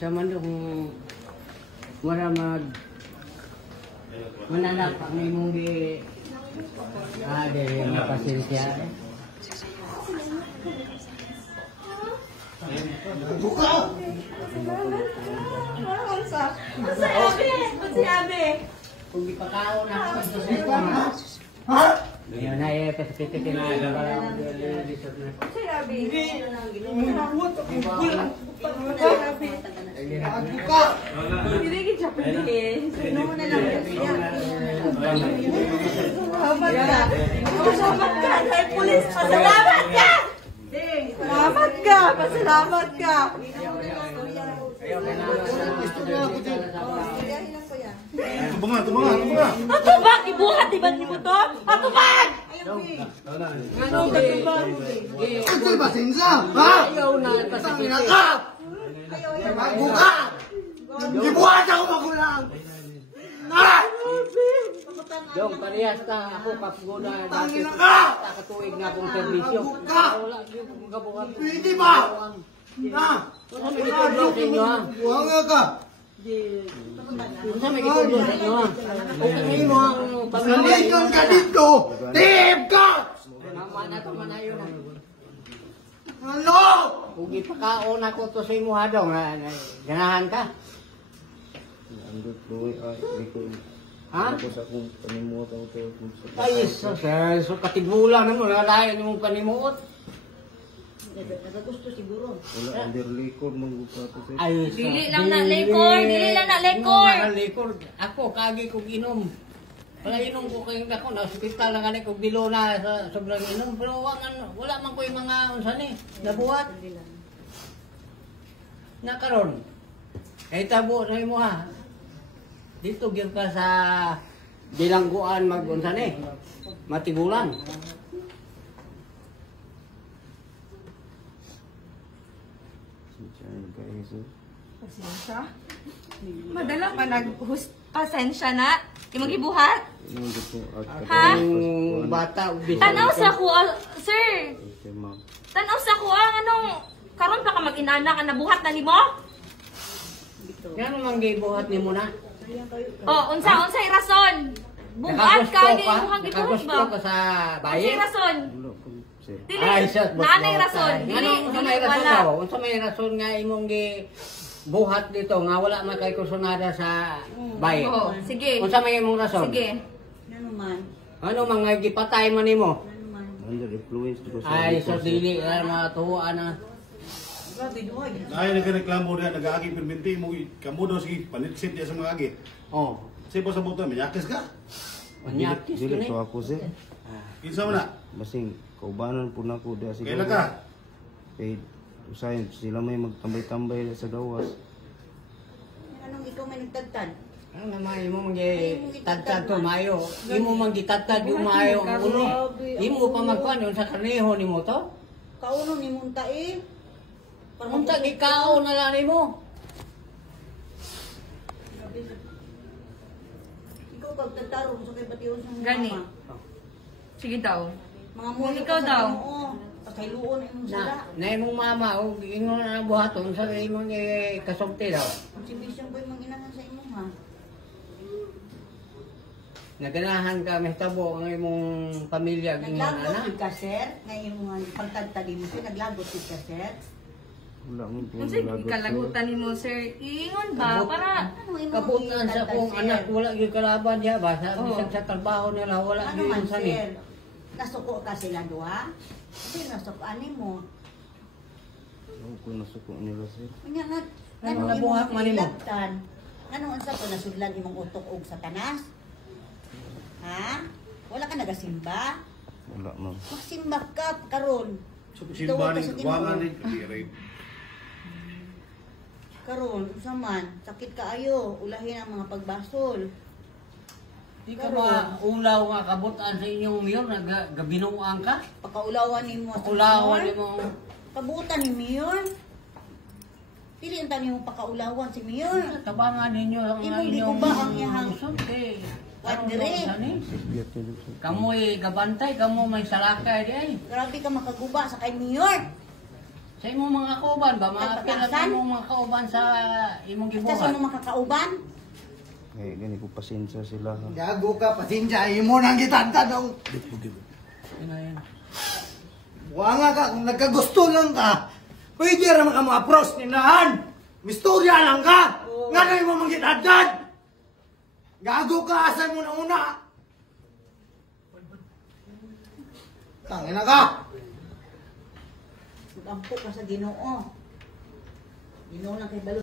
Sa man kung wala mananap ang imong di dili mapasensya. Buka! Sabi! Kung ipakaon ako sa seko. Ha? Ngayon na pesipitin na lang lisod na. Sabi! Buka! Hindi kita pwede. Sino mo na lang siya? Salamat ka! Salamat ka! Dahil pulis, pasalamat ka! Salamat ka! Pasalamat ka! Tumangan! Matubag! Ibuhat! Diba ni mo to? Matubag! Ano katubag? Ito'y pasensya! Ha? Ayaw na Tangina ka! Buka! Ibuhat ako magulang! Ha? Dong, parehas ka. Ako kapgoda. Tangina ka! Katuig nga akong serbisyo. Buka! Wala yung kabuhan. Pwede ba? Ha? Wala may itudlo sa inyo ha. Buhanga ka! Wala may itudlo sa inyo ha. Kung kanino mo ang pamilya. Nandito ka dito! Tip ka! Mama na ito manayo na. Ano? Kung ipakaon ako to sa imo ha dong. Ganahan ka. Ha? Ay, so katigulang na mo, nalayan mong kanimuot. Nagagusto siguro. Wala under record manggupato sir. Ay, Dili lang na lekor, dili lang na lekor. Lekor. Ako, kagi kong inom. Wala inom ko kayong ako, na hospital na ganit kong bilo na sa sobrang inom. Pero wala man ko yung mga unsan eh, nabuhat. Nakaroon. Ay tabo na mo ha. Dito gyud ka sa bilangguan mag-unsan eh. Matigulang. Pasensya? Madala pa pasensya na. Yung magibuhat? Ha? Yung bata, Tanaw sa kuha, sir. Tanaw sa kuha, anong karon pa ka mag-inana ka nabuhat na nimo? Yan ang manggibuhat ni mo na. Oh, unsay rason? Bugat ka ni imong gibuhat ba? ka sa Unsay bayan. rason? Dili, Ay, sus, naanay rason. Dili, Unsa may dili rason wala. daw? Unsa may rason nga imong buhat dito nga wala man kay kusonada sa bayan? Oh, sige. Unsa may imong rason? Sige. Ano mga gipatay man nimo? Under influence ko sa Ay, so dili mga tuwa na. Ay, nagreklamo na, nag-aagi perminti mo, kamo daw sige, panitsit niya sa mga agi. Oh, Sige po sa buto, manyakis ka? manyakis Dili ni. so ako sir. Kinsa mo na? Basing kaubanan po na ko diha Kailan ka? Kay usahay sila may magtambay-tambay sa gawas. Anong ikaw may nagtagtad? Ano naman imo magitadtad to mayo. Imo magitadtad yung mayo ang ulo. Imo pa magkuan yun sa karneho nimo to. Kauno ni Munta eh. Unta gikao na lang nimo. Ikaw pagtatarong sa kay batiyon sa mga Gani. mama. Sige daw. Mga Kung mulo ikaw ka sa daw. Ginoo. Pakailuon imong sila. Na imong mama o ingon na buhaton sa imong kasumti daw. Si Bisyon ko imong inahan sa imo ha. Naganahan ka mahitabo ang imong pamilya gingon Naglagot ana. jud ka sir. Nga imong pagtagtad mo sir. Naglagot jud ka sir. Wala mo po Unsay ikalagutan nimo, sir? Iingon ba para Ano imong Kabutan sa itagtad, kong sir? anak wala gyud kalaban diha ba sa Oo. bisag sa trabaho nila wala Ano gyud man sa sir? Nasuko ka sila duha? Kasi nasukoan nimo. Ako ko nasuko nila sir. Kanya nga, Ano nabuhat man nimo? Anong unsa ko nasudlan imong utok og Satanas? Ha? Wala ka nagasimba? Wala man. Magsimba ka karon. So, simba ni, kawangan ni, Karon, unsa man, sakit kaayo, ulahin ang mga pagbasol. Di ka ba ulaw nga kabutan sa inyong mayor nagabinuang ka? Pagkaulawan nimo sa Ulawan mayor, mo. kabutan ni mayor. Dili ang tani mo pakaulawan si mayor. Tabangan ninyo ang Imong inyong giguba ang iyahang sulti. What dire? Bigat nila sir. Kamo'y gabantay, kamo may salakay di ay. Grabe ka makaguba sa kay mayor. Sa imong mga kauban ba, mga Ang pinag batasan? imong mga kauban sa imong Kasi gibuhat. mo makakauban. Kaya gani ko pasensya sila. Ha. Gago ka, pasensya. Imo nang gitanta dong. Yun na yan. Wanga ka, kung nagkagusto lang ka, pwede naman ka ma-approach ni Nahan. Mistorya lang ka. Nga na mo mangitadad. Gago ka, asan mo na una. Tangina ka. Mag-ampo ka sa Ginoo. Ginoo lang kay balo.